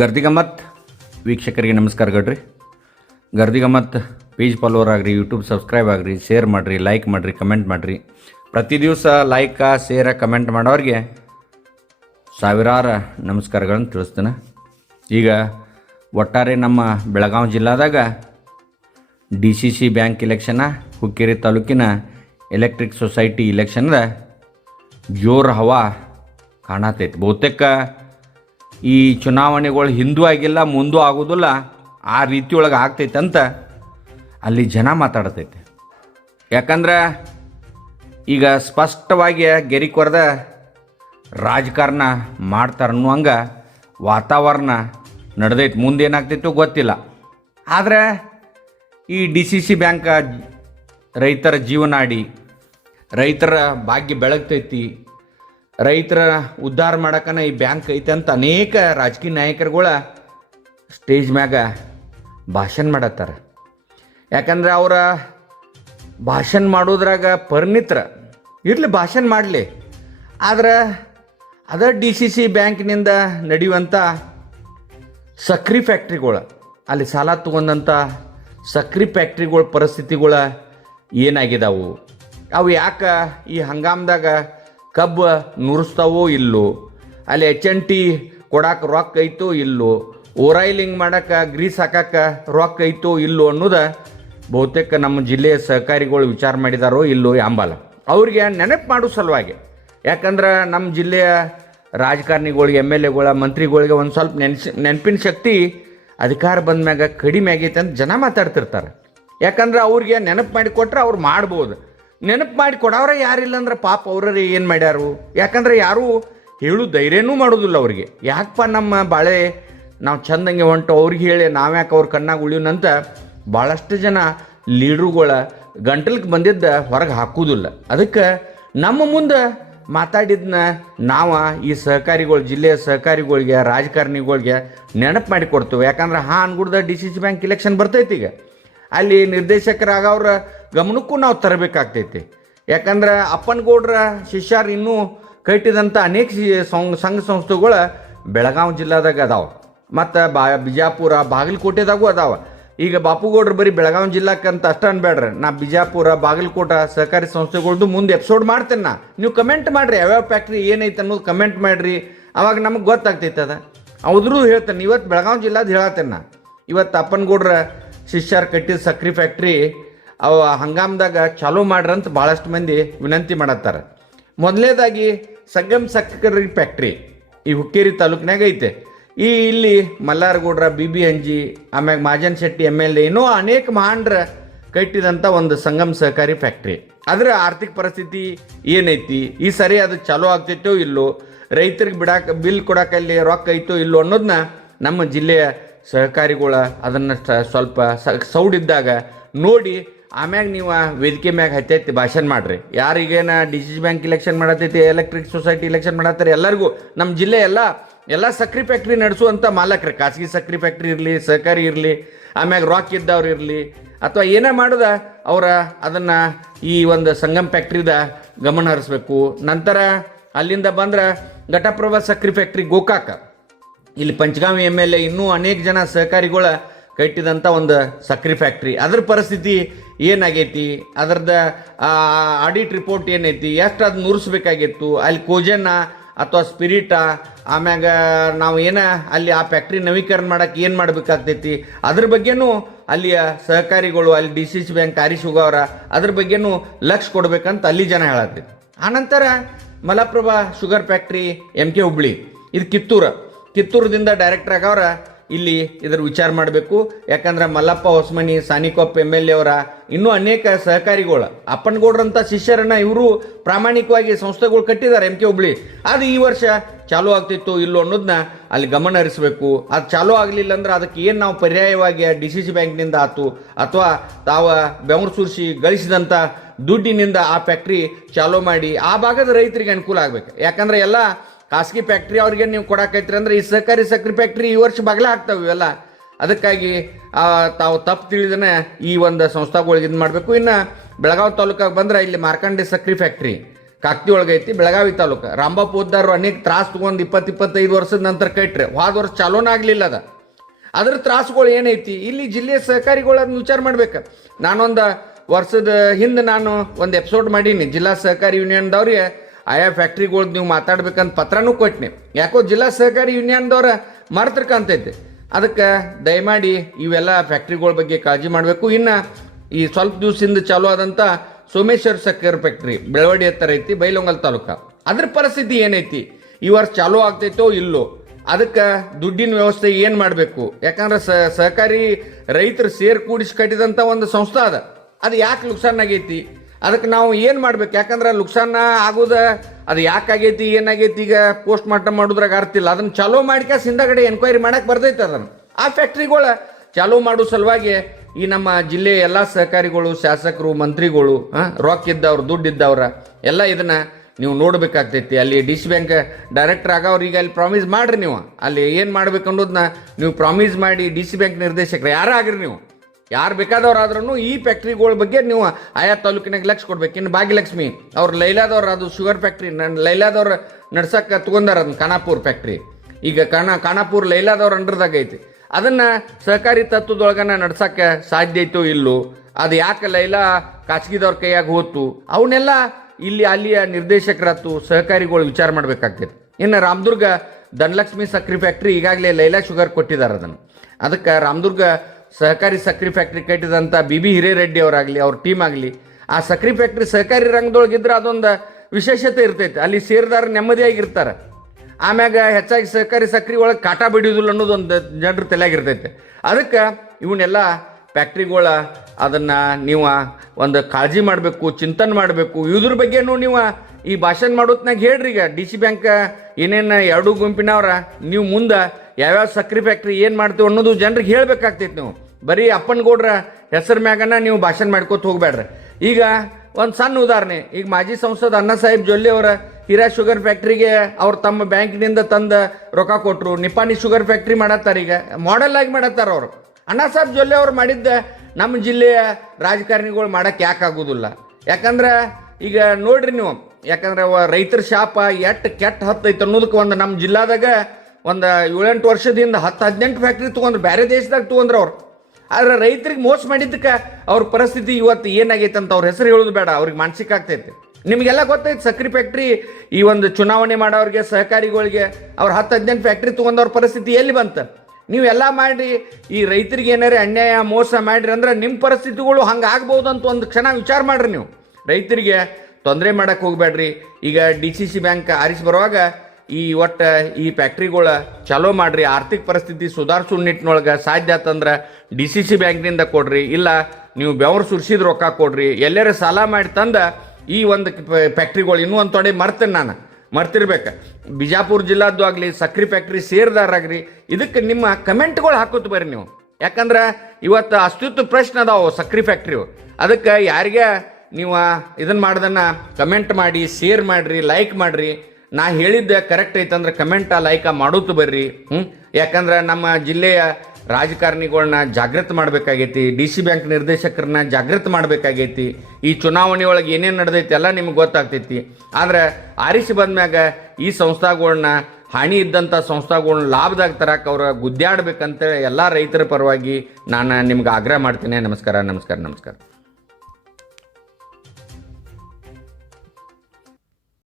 ಗರ್ದಿಗಮ್ಮತ್ ವೀಕ್ಷಕರಿಗೆ ನಮಸ್ಕಾರ ಗಡ್ರಿ. Gardigammat page follower ಆಗಿರಿ, ಯೂಟ್ಯೂಬ್ ಸಬ್ಸ್ಕ್ರೈಬ್ ಆಗಿರಿ, ಶೇರ್ ಮಾಡಿರಿ, ಲೈಕ್ ಮಾಡಿರಿ, ಕಮೆಂಟ್ ಮಾಡಿರಿ. ಪ್ರತಿ ದಿವಸ ಲೈಕ ಶೇರ ಕಮೆಂಟ್ ಮಾಡೋರಿಗೆ ಸಾವಿರಾರು ನಮಸ್ಕಾರಗಳನ್ನು ತಿಳಿಸ್ತೇನೆ. ಈಗ ಒಟ್ಟಾರೆ ನಮ್ಮ ಬೆಳಗಾವಿ ಜಿಲ್ಲಾದಾಗ DCC ಬ್ಯಾಂಕ್ ಇಲೆಕ್ಷನ್ನ, ಹುಕ್ಕೇರಿ ತಾಲೂಕಿನ ಎಲೆಕ್ಟ್ರಿಕ್ ಸೊಸೈಟಿ ಇಲೆಕ್ಷನ್ದ ಜೋರು ಹವಾ ಕಾಣತೈತಿ. ಬಹುತೇಕ ಈ ಚುನಾವಣೆಗಳು ಹಿಂದೂ ಆಗಿಲ್ಲ, ಮುಂದೂ ಆಗೋದಿಲ್ಲ, ಆ ರೀತಿಯೊಳಗೆ ಆಗ್ತೈತೆ ಅಂತ ಅಲ್ಲಿ ಜನ ಮಾತಾಡ್ತೈತೆ. ಯಾಕಂದ್ರೆ ಈಗ ಸ್ಪಷ್ಟವಾಗಿ ಗೆರಿ ಕೊರೆದ ರಾಜಕಾರಣ ಮಾಡ್ತಾರೆ ಅನ್ನುವಂಗೆ ವಾತಾವರಣ ನಡೆದೈತೆ. ಮುಂದೇನಾಗ್ತೈತೋ ಗೊತ್ತಿಲ್ಲ. ಆದರೆ ಈ DCC ಬ್ಯಾಂಕ್ ರೈತರ ಜೀವನಾಡಿ, ರೈತರ ಭಾಗ್ಯ ಬೆಳಗ್ತೈತಿ, ರೈತರ ಉದ್ಧಾರ ಮಾಡೋಕ್ಕನ ಈ ಬ್ಯಾಂಕ್ ಐತೆ ಅಂತ ಅನೇಕ ರಾಜಕೀಯ ನಾಯಕರುಗಳ ಸ್ಟೇಜ್ ಮ್ಯಾಗ ಭಾಷಣ ಮಾಡತ್ತಾರೆ. ಯಾಕಂದ್ರೆ ಅವರ ಭಾಷಣ ಮಾಡೋದ್ರಾಗ ಪರಿಣಿತರ ಇರಲಿ, ಭಾಷಣ ಮಾಡಲಿ. ಆದ್ರೆ ಅದ DCC ಬ್ಯಾಂಕಿನಿಂದ ನಡೆಯುವಂಥ ಸಕ್ರೆ ಫ್ಯಾಕ್ಟ್ರಿಗಳು, ಅಲ್ಲಿ ಸಾಲ ತೊಗೊಂಡಂಥ ಸಕ್ರೆ ಫ್ಯಾಕ್ಟ್ರಿಗಳ ಪರಿಸ್ಥಿತಿಗಳು ಏನಾಗಿದ್ದಾವು, ಅವು ಯಾಕೆ ಈ ಹಂಗಾಮದಾಗ ಕಬ್ಬು ನುರಿಸ್ತಾವೋ ಇಲ್ಲೋ, ಅಲ್ಲಿ HNT ಕೊಡಕ್ಕೆ ರೊಕ್ಕ ಐತೋ ಇಲ್ಲೋ, ಓರೈಲಿಂಗ್ ಮಾಡೋಕ್ಕೆ ಗ್ರೀಸ್ ಹಾಕಕ್ಕೆ ರೊಕ್ಕ ಐತೋ ಇಲ್ಲೋ ಅನ್ನೋದು ಬಹುತೇಕ ನಮ್ಮ ಜಿಲ್ಲೆಯ ಸಹಕಾರಿಗಳು ವಿಚಾರ ಮಾಡಿದಾರೋ ಇಲ್ಲೋ ಅಂಬಲ್ಲ. ಅವ್ರಿಗೆ ನೆನಪು ಮಾಡೋ ಸಲುವಾಗಿ. ಯಾಕಂದ್ರೆ ನಮ್ಮ ಜಿಲ್ಲೆಯ ರಾಜಕಾರಣಿಗಳಿಗೆ, MLAಗಳ, ಮಂತ್ರಿಗಳಿಗೆ ಒಂದು ಸ್ವಲ್ಪ ನೆನಪಿನ ಶಕ್ತಿ ಅಧಿಕಾರ ಬಂದ ಮ್ಯಾಗ ಕಡಿಮೆ ಆಗೈತೆ ಅಂತ ಜನ ಮಾತಾಡ್ತಿರ್ತಾರೆ. ಯಾಕಂದ್ರೆ ಅವ್ರಿಗೆ ನೆನಪು ಮಾಡಿ ಕೊಟ್ರೆ ಅವ್ರು ಮಾಡ್ಬೋದು. ನೆನಪು ಮಾಡಿ ಕೊಡೋರೆ ಯಾರಿಲ್ಲ ಅಂದ್ರೆ ಪಾಪ ಅವ್ರೇ ಏನು ಮಾಡ್ಯಾರು. ಯಾಕಂದ್ರೆ ಯಾರೂ ಹೇಳು ಧೈರ್ಯನೂ ಮಾಡೋದಿಲ್ಲ ಅವ್ರಿಗೆ. ಯಾಕಪ್ಪ ನಮ್ಮ ಬಾಳೆ ನಾವು ಚಂದಂಗೆ ಹೊಂಟು ಅವ್ರಿಗೆ ಹೇಳಿ ನಾವ್ಯಾಕೆ ಅವ್ರ ಕಣ್ಣಾಗ ಉಳಿಯೋನಂತ ಭಾಳಷ್ಟು ಜನ ಲೀಡ್ರುಗಳ ಗಂಟಲಿಗೆ ಬಂದಿದ್ದ ಹೊರಗೆ ಹಾಕೋದಿಲ್ಲ. ಅದಕ್ಕೆ ನಮ್ಮ ಮುಂದೆ ಮಾತಾಡಿದ್ನ ನಾವು ಈ ಸಹಕಾರಿಗಳು, ಜಿಲ್ಲೆಯ ಸಹಕಾರಿಗಳಿಗೆ, ರಾಜಕಾರಣಿಗಳಿಗೆ ನೆನಪು ಮಾಡಿ ಕೊಡ್ತೇವೆ. ಯಾಕಂದ್ರೆ ಅನ್ಗುಡ್ದ DCC ಬ್ಯಾಂಕ್ ಇಲೆಕ್ಷನ್ ಬರ್ತೈತಿ. ಈಗ ಅಲ್ಲಿ ನಿರ್ದೇಶಕರಾಗವ್ರ ಗಮನಕ್ಕೂ ನಾವು ತರಬೇಕಾಗ್ತೈತಿ. ಯಾಕಂದ್ರೆ ಅಪ್ಪನಗೌಡ್ರ ಶಿಷ್ಯರು ಇನ್ನೂ ಕಟ್ಟಿದಂಥ ಅನೇಕ ಸಂಘ ಸಂಸ್ಥೆಗಳು ಬೆಳಗಾವಿ ಜಿಲ್ಲಾದಾಗ ಅದಾವೆ, ಮತ್ತು ಬಿಜಾಪುರ, ಬಾಗಲಕೋಟೆದಾಗೂ ಅದಾವೆ. ಈಗ ಬಾಪುಗೌಡ್ರು ಬರೀ ಬೆಳಗಾವಿ ಜಿಲ್ಲಾಕ್ಕಂತ ಅಷ್ಟ ಅನ್ಬೇಡ್ರಿ, ನಾ ಬಿಜಾಪುರ, ಬಾಗಲಕೋಟೆ ಸಹಕಾರಿ ಸಂಸ್ಥೆಗಳ್ದು ಮುಂದೆ ಎಪಿಸೋಡ್ ಮಾಡ್ತೇನೆ. ನೀವು ಕಮೆಂಟ್ ಮಾಡಿರಿ, ಯಾವ್ಯಾವ ಫ್ಯಾಕ್ಟ್ರಿ ಏನೈತೆ ಅನ್ನೋದು ಕಮೆಂಟ್ ಮಾಡಿರಿ. ಅವಾಗ ನಮಗೆ ಗೊತ್ತಾಗ್ತೈತೆ. ಅದ ಅವ್ರೂ ಹೇಳ್ತೇನೆ. ಇವತ್ತು ಬೆಳಗಾವಿ ಜಿಲ್ಲಾದ ಹೇಳತ್ತೇನೆ. ಇವತ್ತು ಅಪ್ಪನಗೌಡ್ರ ಶಿಷ್ಯರು ಕಟ್ಟಿದ ಸಕ್ರೆ ಫ್ಯಾಕ್ಟ್ರಿ ಅವು ಹಂಗಾಮದಾಗ ಚಾಲೂ ಮಾಡ್ರಂತ ಭಾಳಷ್ಟು ಮಂದಿ ವಿನಂತಿ ಮಾಡತ್ತಾರೆ. ಮೊದಲನೇದಾಗಿ ಸಂಗಮ್ ಸಕ್ಕರೆ ಫ್ಯಾಕ್ಟ್ರಿ ಈ ಹುಕ್ಕೇರಿ ತಾಲೂಕಿನಾಗ ಐತೆ. ಇಲ್ಲಿ ಮಲ್ಲಾರಗೌಡ್ರ, BB ಅಂಜಿ, ಆಮ್ಯಾಗ ಮಾಜನ್ ಶೆಟ್ಟಿ MLA, ಇನ್ನೂ ಅನೇಕ ಮಹಾನ್ರ ಕಟ್ಟಿದಂಥ ಒಂದು ಸಂಗಮ್ ಸಹಕಾರಿ ಫ್ಯಾಕ್ಟ್ರಿ. ಅದರ ಆರ್ಥಿಕ ಪರಿಸ್ಥಿತಿ ಏನೈತಿ, ಈ ಸರಿ ಅದು ಚಾಲೂ ಆಗ್ತೈತೋ ಇಲ್ಲೋ, ರೈತರಿಗೆ ಬಿಡಾಕ ಬಿಲ್ ಕೊಡಾಕಲ್ಲಿ ರೊಕ್ಕ ಐತೋ ಇಲ್ಲೋ ಅನ್ನೋದನ್ನ ನಮ್ಮ ಜಿಲ್ಲೆಯ ಸಹಕಾರಿಗಳ ಅದನ್ನು ಸ್ವಲ್ಪ ಸೌಡಿದ್ದಾಗ ನೋಡಿ ಆಮ್ಯಾಗ ನೀವು ವೇದಿಕೆ ಮ್ಯಾಗ ಹತ್ತೈತಿ ಭಾಷಣ ಮಾಡಿರಿ. ಯಾರಿಗೇನ DCC ಬ್ಯಾಂಕ್ ಇಲೆಕ್ಷನ್ ಮಾಡತೈತಿ, ಎಲೆಕ್ಟ್ರಿಕ್ ಸೊಸೈಟಿ ಇಲೆಕ್ಷನ್ ಮಾಡತ್ತಾರೆ, ಎಲ್ಲರಿಗೂ ನಮ್ಮ ಜಿಲ್ಲೆ ಎಲ್ಲ ಸಕ್ರೆ ಫ್ಯಾಕ್ಟ್ರಿ ನಡೆಸುವಂಥ ಮಾಲಕರು, ಖಾಸಗಿ ಸಕ್ರೆ ಫ್ಯಾಕ್ಟ್ರಿ ಇರಲಿ, ಸಹಕಾರಿ ಇರಲಿ, ಆಮ್ಯಾಗ ರಾಕ್ ಇದ್ದವ್ರು ಇರಲಿ, ಅಥವಾ ಏನೇ ಮಾಡೋದ ಅವರ ಅದನ್ನು ಈ ಒಂದು ಸಂಗಮ್ ಫ್ಯಾಕ್ಟ್ರಿದ ಗಮನ ಹರಿಸ್ಬೇಕು. ನಂತರ ಅಲ್ಲಿಂದ ಬಂದ್ರೆ ಘಟಪ್ರಭಾ ಸಕ್ರೆ ಫ್ಯಾಕ್ಟ್ರಿ ಗೋಕಾಕ, ಇಲ್ಲಿ ಪಂಚಗಾಮಿ MLA, ಇನ್ನೂ ಅನೇಕ ಜನ ಸಹಕಾರಿಗಳ ಕಟ್ಟಿದಂಥ ಒಂದು ಸಕ್ರೆ ಫ್ಯಾಕ್ಟ್ರಿ. ಅದ್ರ ಪರಿಸ್ಥಿತಿ ಏನಾಗೈತಿ, ಅದರದ ಆಡಿಟ್ ರಿಪೋರ್ಟ್ ಏನೈತಿ, ಎಷ್ಟು ಅದು ನುರಿಸ್ಬೇಕಾಗಿತ್ತು, ಅಲ್ಲಿ ಕೋಜನ್ನ ಅಥವಾ ಸ್ಪಿರಿಟಾ, ಆಮ್ಯಾಗ ನಾವು ಅಲ್ಲಿ ಆ ಫ್ಯಾಕ್ಟ್ರಿ ನವೀಕರಣ ಮಾಡೋಕ್ಕೆ ಏನು ಮಾಡಬೇಕಾಗ್ತೈತಿ, ಅದ್ರ ಬಗ್ಗೆನೂ ಅಲ್ಲಿಯ ಸಹಕಾರಿಗಳು, ಅಲ್ಲಿ DCC ಬ್ಯಾಂಕ್ ಹರೀಶ್ ಹೋಗವ್ರ ಅದ್ರ ಬಗ್ಗೆನೂ ಲಕ್ಷ್ಯ ಕೊಡ್ಬೇಕಂತ ಅಲ್ಲಿ ಜನ ಹೇಳತ್ತೈತಿ. ಆನಂತರ Malaprabha sugar factory MK Hubli, ಇದು ಕಿತ್ತೂರದಿಂದ ಡೈರೆಕ್ಟರ್ ಆಗವ್ರ ಇಲ್ಲಿ ಇದರ ವಿಚಾರ ಮಾಡಬೇಕು. ಯಾಕಂದ್ರೆ ಮಲ್ಲಪ್ಪ ಹೊಸಮನಿ, ಸಾನಿಕೊಪ್ಪ MLA ಅವರ ಇನ್ನೂ ಅನೇಕ ಸಹಕಾರಿಗಳು, ಅಪ್ಪನಗೌಡ್ರಂಥ ಶಿಷ್ಯರನ್ನ ಇವರು ಪ್ರಾಮಾಣಿಕವಾಗಿ ಸಂಸ್ಥೆಗಳು ಕಟ್ಟಿದ್ದಾರೆ MK ಹುಬ್ಳಿ. ಅದು ಈ ವರ್ಷ ಚಾಲೂ ಆಗ್ತಿತ್ತು ಇಲ್ಲೋ ಅನ್ನೋದನ್ನ ಅಲ್ಲಿ ಗಮನ ಹರಿಸಬೇಕು. ಅದು ಚಾಲೂ ಆಗಲಿಲ್ಲ ಅಂದ್ರೆ ಅದಕ್ಕೆ ಏನು ನಾವು ಪರ್ಯಾಯವಾಗಿ DCC ಬ್ಯಾಂಕ್ನಿಂದ ಆಯ್ತು ಅಥವಾ ತಾವು ಬೆವರು ಸುರಿಸಿ ಗಳಿಸಿದಂಥ ದುಡ್ಡಿನಿಂದ ಆ ಫ್ಯಾಕ್ಟ್ರಿ ಚಾಲೂ ಮಾಡಿ ಆ ಭಾಗದ ರೈತರಿಗೆ ಅನುಕೂಲ ಆಗಬೇಕು. ಯಾಕಂದ್ರೆ ಎಲ್ಲ ಖಾಸಗಿ ಫ್ಯಾಕ್ಟ್ರಿ ಅವ್ರಿಗೆ ನೀವು ಕೊಡಾಕೈತ್ರಿ ಅಂದ್ರೆ ಈ ಸಹಕಾರಿ ಸಕ್ರೆ ಫ್ಯಾಕ್ಟ್ರಿ ಈ ವರ್ಷ ಬಾಗ್ಲ ಆಗ್ತಾವೆ ಇವೆಲ್ಲ. ಅದಕ್ಕಾಗಿ ತಾವು ತಪ್ಪು ತಿಳಿದನೆ ಈ ಒಂದು ಸಂಸ್ಥೆಗಳಿಗೆ ಇದು ಮಾಡಬೇಕು. ಇನ್ನು ಬೆಳಗಾವಿ ತಾಲೂಕಾಗ ಬಂದ್ರೆ ಇಲ್ಲಿ ಮಾರ್ಕಂಡೆ ಸಕ್ರೆ ಫ್ಯಾಕ್ಟ್ರಿ ಕಾಕ್ತಿ ಒಳಗೈತಿ, ಬೆಳಗಾವಿ ತಾಲೂಕು. ರಾಂಬಾಪು ಉದ್ದಾರರು ಅನೇಕ ತ್ರಾಸ ತೊಗೊಂಡು 20-25 ವರ್ಷದ ನಂತರ ಕಟ್ರೆ ಹೋದ ವರ್ಷ ಚಾಲೂನ ಆಗಲಿಲ್ಲ ಅದ್ರ ತ್ರಾಸುಗಳು ಏನೈತಿ ಇಲ್ಲಿ ಜಿಲ್ಲೆಯ ಸಹಕಾರಿಗಳನ್ನ ವಿಚಾರ ಮಾಡ್ಬೇಕು. ನಾನೊಂದು ವರ್ಷದ ಹಿಂದೆ ನಾನು ಒಂದು ಎಪಿಸೋಡ್ ಮಾಡೀನಿ, ಜಿಲ್ಲಾ ಸಹಕಾರಿ ಯೂನಿಯನ್ದವ್ರಿಗೆ ಆಯಾ ಫ್ಯಾಕ್ಟ್ರಿಗಳ್ದು ನೀವು ಮಾತಾಡ್ಬೇಕಂತ ಪತ್ರನೂ ಕೊಟ್ಟಿನಿ. ಯಾಕೋ ಜಿಲ್ಲಾ ಸಹಕಾರಿ ಯೂನಿಯನ್ದವ್ರ ಮರ್ತಕ್ಕಂತೈತೆ. ಅದಕ್ಕೆ ದಯಮಾಡಿ ಇವೆಲ್ಲ ಫ್ಯಾಕ್ಟ್ರಿಗಳ ಬಗ್ಗೆ ಕಾಳಜಿ ಮಾಡಬೇಕು. ಇನ್ನು ಈ ಸ್ವಲ್ಪ ದಿವಸದಿಂದ ಚಾಲೂ ಆದಂಥ ಸೋಮೇಶ್ವರ್ ಸಕ್ಕರೆ ಫ್ಯಾಕ್ಟ್ರಿ ಬೆಳವಡಿ ಹತ್ತಿರ ಐತಿ, ಬೈಲೊಂಗಲ್ ತಾಲೂಕು. ಅದ್ರ ಪರಿಸ್ಥಿತಿ ಏನೈತಿ, ಈ ವರ್ಷ ಚಾಲೂ ಆಗ್ತೈತೋ ಇಲ್ಲೋ, ಅದಕ್ಕೆ ದುಡ್ಡಿನ ವ್ಯವಸ್ಥೆ ಏನು ಮಾಡಬೇಕು. ಯಾಕಂದ್ರೆ ಸಹಕಾರಿ ರೈತರು ಸೇರ್ ಕೂಡಿಸಿ ಕಟ್ಟಿದಂಥ ಒಂದು ಸಂಸ್ಥೆ ಅದು ಯಾಕೆ ಲುಕ್ಸಾನ್ ಆಗೈತಿ, ಅದಕ್ಕೆ ನಾವು ಏನು ಮಾಡ್ಬೇಕು. ಯಾಕಂದ್ರೆ ಲುಕ್ಸಾನ ಆಗೋದ ಅದು ಯಾಕಾಗೈತಿ ಏನಾಗೈತಿ ಈಗ ಪೋಸ್ಟ್ ಮಾರ್ಟಮ್ ಮಾಡೋದ್ರಾಗ ಅರ್ತಿಲ್ಲ. ಅದನ್ನು ಚಾಲೂ ಮಾಡ್ಕಾಸ್ ಹಿಂದಗಡೆ ಎನ್ಕ್ವೈರಿ ಮಾಡಕ್ಕೆ ಬರ್ತೈತೆ. ಅದನ್ನು ಆ ಫ್ಯಾಕ್ಟ್ರಿಗಳ ಚಾಲೂ ಮಾಡೋ ಸಲುವಾಗಿ ಈ ನಮ್ಮ ಜಿಲ್ಲೆಯ ಎಲ್ಲ ಸಹಕಾರಿಗಳು, ಶಾಸಕರು, ಮಂತ್ರಿಗಳು, ರೊಕ್ಕ ಇದ್ದವ್ರು, ದುಡ್ಡು ಇದ್ದವ್ರ ಎಲ್ಲ ಇದನ್ನು ನೀವು ನೋಡ್ಬೇಕಾಗ್ತೈತಿ. ಅಲ್ಲಿ ಡಿ.ಸಿ ಬ್ಯಾಂಕ್ ಡೈರೆಕ್ಟರ್ ಆಗೋರು ಈಗ ಅಲ್ಲಿ ಪ್ರಾಮಿಸ್ ಮಾಡ್ರಿ. ನೀವು ಅಲ್ಲಿ ಏನು ಮಾಡ್ಬೇಕು ಅನ್ನೋದನ್ನ ನೀವು ಪ್ರಾಮಿಸ್ ಮಾಡಿ ಡಿ.ಸಿ ಬ್ಯಾಂಕ್ ನಿರ್ದೇಶಕರು ಯಾರೇ ಆಗ್ರಿ, ನೀವು ಯಾರು ಬೇಕಾದವ್ರಾದ್ರೂ ಈ ಫ್ಯಾಕ್ಟ್ರಿಗಳ ಬಗ್ಗೆ ನೀವು ಆಯಾ ತಾಲೂಕಿನಾಗ ಲಕ್ಷ ಕೊಡ್ಬೇಕು. ಇನ್ನು ಭಾಗ್ಯಲಕ್ಷ್ಮಿ ಅವ್ರು ಲೈಲಾದವ್ರು, ಅದು ಶುಗರ್ ಫ್ಯಾಕ್ಟ್ರಿ ಲೈಲಾದವ್ರು ನಡ್ಸಕ್ಕೆ ತೊಗೊಂಡಾರ ಅದನ್ನ ಖಾನಾಪುರ್ ಫ್ಯಾಕ್ಟ್ರಿ. ಈಗ ಖಾನಾಪುರ್ ಲೈಲಾದವ್ರ ಅಂಡರ್ದಾಗ ಐತಿ. ಅದನ್ನು ಸಹಕಾರಿ ತತ್ವದೊಳಗನ ನಡ್ಸಕ್ಕೆ ಸಾಧ್ಯ ಐತೋ ಇಲ್ಲೋ, ಅದು ಯಾಕೆ ಲೈಲಾ ಖಾಸಗಿದವ್ರ ಕೈಯಾಗ ಹೋತು, ಅವನ್ನೆಲ್ಲ ಇಲ್ಲಿ ಅಲ್ಲಿಯ ನಿರ್ದೇಶಕರತ್ತು ಸಹಕಾರಿಗಳು ವಿಚಾರ ಮಾಡಬೇಕಾಗ್ತೈತಿ. ಇನ್ನು ರಾಮದುರ್ಗ ಧನಲಕ್ಷ್ಮಿ ಸಕ್ರೆ ಫ್ಯಾಕ್ಟ್ರಿ ಈಗಾಗಲೇ ಲೈಲಾ ಶುಗರ್ ಕೊಟ್ಟಿದ್ದಾರೆ ಅದನ್ನು. ಅದಕ್ಕೆ ರಾಮದುರ್ಗ ಸಹಕಾರಿ ಸಕ್ರೆ ಫ್ಯಾಕ್ಟ್ರಿ ಕಟ್ಟಿದಂಥ ಬಿ ಹಿರೇರೆಡ್ಡಿ ಅವರಾಗಲಿ, ಅವ್ರ ಟೀಮ್ ಆಗಲಿ, ಆ ಸಕ್ರೆ ಫ್ಯಾಕ್ಟ್ರಿ ಸಹಕಾರಿ ರಂಗದೊಳಗಿದ್ರೆ ಅದೊಂದು ವಿಶೇಷತೆ ಇರ್ತೈತೆ. ಅಲ್ಲಿ ಸೇರಿದಾರ ನೆಮ್ಮದಿಯಾಗಿರ್ತಾರೆ. ಆಮ್ಯಾಗ ಹೆಚ್ಚಾಗಿ ಸಹಕಾರಿ ಸಕ್ರೆ ಒಳಗೆ ಕಾಟ ಬಿಡೋದಿಲ್ಲ ಅನ್ನೋದೊಂದು ಜನರ ತಲೆಯಾಗಿರ್ತೈತೆ. ಅದಕ್ಕೆ ಇವನ್ನೆಲ್ಲ ಫ್ಯಾಕ್ಟ್ರಿಗಳ ಅದನ್ನು ನೀವು ಒಂದು ಕಾಳಜಿ ಮಾಡಬೇಕು, ಚಿಂತನೆ ಮಾಡಬೇಕು. ಇದ್ರ ಬಗ್ಗೆನೂ ನೀವು ಈ ಭಾಷಣ ಮಾಡೋತ್ನಾಗ ಹೇಳ್ರಿ. ಈಗ ಡಿ.ಸಿ ಬ್ಯಾಂಕ್ ಏನೇನು ಎರಡೂ ಗುಂಪಿನವ್ರ ನೀವು ಮುಂದೆ ಯಾವ್ಯಾವ ಸಕ್ರೆ ಫ್ಯಾಕ್ಟ್ರಿ ಏನು ಮಾಡ್ತೀವಿ ಅನ್ನೋದು ಜನರಿಗೆ ಹೇಳ್ಬೇಕಾಗ್ತೈತಿ. ನೀವು ಬರೀ ಅಪ್ಪನಗೌಡ್ರ ಹೆಸರು ಮ್ಯಾಗನ ನೀವು ಭಾಷಣ ಮಾಡ್ಕೋತ ಹೋಗ್ಬೇಡ್ರಿ. ಈಗ ಒಂದು ಸಣ್ಣ ಉದಾಹರಣೆ, ಈಗ ಮಾಜಿ ಸಂಸದ ಅಣ್ಣಾ ಸಾಹೇಬ್ ಜೊಲ್ಲೆ ಅವರ ಹೀರಾ ಶುಗರ್ ಫ್ಯಾಕ್ಟ್ರಿಗೆ ಅವ್ರು ತಮ್ಮ ಬ್ಯಾಂಕ್ನಿಂದ ತಂದು ರೊಕ್ಕ ಕೊಟ್ಟರು. ನಿಪಾನಿ ಶುಗರ್ ಫ್ಯಾಕ್ಟ್ರಿ ಮಾಡತ್ತಾರೆ, ಈಗ ಮಾಡೆಲ್ ಆಗಿ ಮಾಡತ್ತಾರ ಅವರು. ಅಣ್ಣಾ ಸಾಹೇಬ್ ಜೊಲ್ಲೆ ಅವ್ರು ಮಾಡಿದ್ದ ನಮ್ಮ ಜಿಲ್ಲೆಯ ರಾಜಕಾರಣಿಗಳು ಮಾಡಕ್ಕೆ ಯಾಕೆ ಆಗೋದಿಲ್ಲ. ಯಾಕಂದ್ರೆ ಈಗ ನೋಡ್ರಿ ನೀವು, ಯಾಕಂದ್ರೆ ರೈತರ ಶಾಪ ಎಷ್ಟು ಕೆಟ್ಟ ಹತ್ತೈತೆ ಅನ್ನೋದಕ್ಕೆ ಒಂದು ನಮ್ಮ ಜಿಲ್ಲಾದಾಗ ಒಂದು 7-8 ವರ್ಷದಿಂದ 10-18 ಫ್ಯಾಕ್ಟ್ರಿ ತೊಗೊಂಡ್ರು, ಬೇರೆ ದೇಶದಾಗ ತೊಗೊಂಡ್ರು ಅವ್ರು. ಆದ್ರೆ ರೈತರಿಗೆ ಮೋಸ ಮಾಡಿದ್ದಕ್ಕೆ ಅವ್ರ ಪರಿಸ್ಥಿತಿ ಇವತ್ತು ಏನಾಗೈತೆ ಅಂತ ಅವ್ರ ಹೆಸರು ಹೇಳೋದು ಬೇಡ, ಅವ್ರಿಗೆ ಮಾನಸಿಕ ಆಗ್ತೈತೆ. ನಿಮಗೆಲ್ಲ ಗೊತ್ತೈತೆ ಸಕ್ರೆ ಫ್ಯಾಕ್ಟ್ರಿ ಈ ಒಂದು ಚುನಾವಣೆ ಮಾಡೋರಿಗೆ ಸಹಕಾರಿಗಳಿಗೆ ಅವ್ರು 10-18 ಫ್ಯಾಕ್ಟ್ರಿ ತೊಗೊಂಡವ್ರ ಪರಿಸ್ಥಿತಿ ಎಲ್ಲಿ ಬಂತ. ನೀವೆಲ್ಲ ಮಾಡಿ ಈ ರೈತರಿಗೆ ಏನಾರೇ ಅನ್ಯಾಯ ಮೋಸ ಮಾಡಿರಿ ಅಂದ್ರೆ ನಿಮ್ಮ ಪರಿಸ್ಥಿತಿಗಳು ಹಂಗೆ ಆಗ್ಬೋದು ಅಂತ ಒಂದು ಕ್ಷಣ ವಿಚಾರ ಮಾಡ್ರಿ. ನೀವು ರೈತರಿಗೆ ತೊಂದರೆ ಮಾಡಕ್ಕೆ ಹೋಗ್ಬೇಡ್ರಿ. ಈಗ ಡಿ.ಸಿ.ಸಿ ಬ್ಯಾಂಕ್ ಆರಿಸಿ ಬರುವಾಗ ಈ ಫ್ಯಾಕ್ಟ್ರಿಗಳ ಚಾಲೂ ಮಾಡ್ರಿ. ಆರ್ಥಿಕ ಪರಿಸ್ಥಿತಿ ಸುಧಾರಿಸೋ ನಿಟ್ಟಿನೊಳಗೆ ಸಾಧ್ಯ ಆತಂದ್ರೆ ಡಿ.ಸಿ.ಸಿ ಬ್ಯಾಂಕ್ನಿಂದ ಕೊಡ್ರಿ, ಇಲ್ಲ ನೀವು ಬೆವರು ಸುರಿಸಿದ ರೊಕ್ಕ ಕೊಡ್ರಿ. ಎಲ್ಲರೂ ಸಾಲ ಮಾಡಿ ತಂದ ಈ ಒಂದು ಫ್ಯಾಕ್ಟ್ರಿಗಳು ಇನ್ನೂ ಒಂದು ತೊಡೆ ನಾನು ಮರ್ತಿರ್ಬೇಕು. ಬಿಜಾಪುರ ಜಿಲ್ಲಾದ್ದು ಆಗಲಿ, ಸಕ್ರೆ ಫ್ಯಾಕ್ಟ್ರಿ ಸೇರ್ದಾರಾಗ್ರಿ, ಇದಕ್ಕೆ ನಿಮ್ಮ ಕಮೆಂಟ್ಗಳು ಹಾಕೋತ ಬರ್ರಿ ನೀವು. ಯಾಕಂದ್ರೆ ಇವತ್ತು ಅಸ್ತಿತ್ವ ಪ್ರಶ್ನೆ ಅದಾವು ಸಕ್ರೆ ಫ್ಯಾಕ್ಟ್ರಿ. ಅದಕ್ಕೆ ಯಾರಿಗೆ ನೀವು ಇದನ್ನು ಮಾಡ್ದನ್ನ ಕಮೆಂಟ್ ಮಾಡಿ, ಶೇರ್ ಮಾಡಿರಿ, ಲೈಕ್ ಮಾಡಿರಿ. ನಾ ಹೇಳಿದ್ದೆ ಕರೆಕ್ಟ್ ಐತಂದ್ರೆ ಕಮೆಂಟ ಲೈಕ ಮಾಡೋತು ಬರ್ರಿ. ಯಾಕಂದ್ರೆ ನಮ್ಮ ಜಿಲ್ಲೆಯ ರಾಜಕಾರಣಿಗಳನ್ನ ಜಾಗೃತಿ ಮಾಡಬೇಕಾಗೈತಿ, ಡಿ.ಸಿ ಬ್ಯಾಂಕ್ ನಿರ್ದೇಶಕರನ್ನ ಜಾಗೃತಿ ಮಾಡಬೇಕಾಗೈತಿ. ಈ ಚುನಾವಣೆ ಒಳಗೆ ಏನೇನು ನಡೆದೈತಿ ಎಲ್ಲ ನಿಮ್ಗೆ ಗೊತ್ತಾಗ್ತೈತಿ. ಆದರೆ ಆರಿಸಿ ಬಂದ್ಮ್ಯಾಗ ಈ ಸಂಸ್ಥಾಗಳನ್ನ ಹಾನಿ ಇದ್ದಂಥ ಸಂಸ್ಥಾಗಳನ್ನ ಲಾಭದಾಗ ತರಕ್ಕೆ ಅವ್ರ ಗುದ್ದಾಡ್ಬೇಕಂತೇಳಿ ಎಲ್ಲ ರೈತರ ಪರವಾಗಿ ನಾನು ನಿಮ್ಗೆ ಆಗ್ರಹ ಮಾಡ್ತೀನಿ. ನಮಸ್ಕಾರ.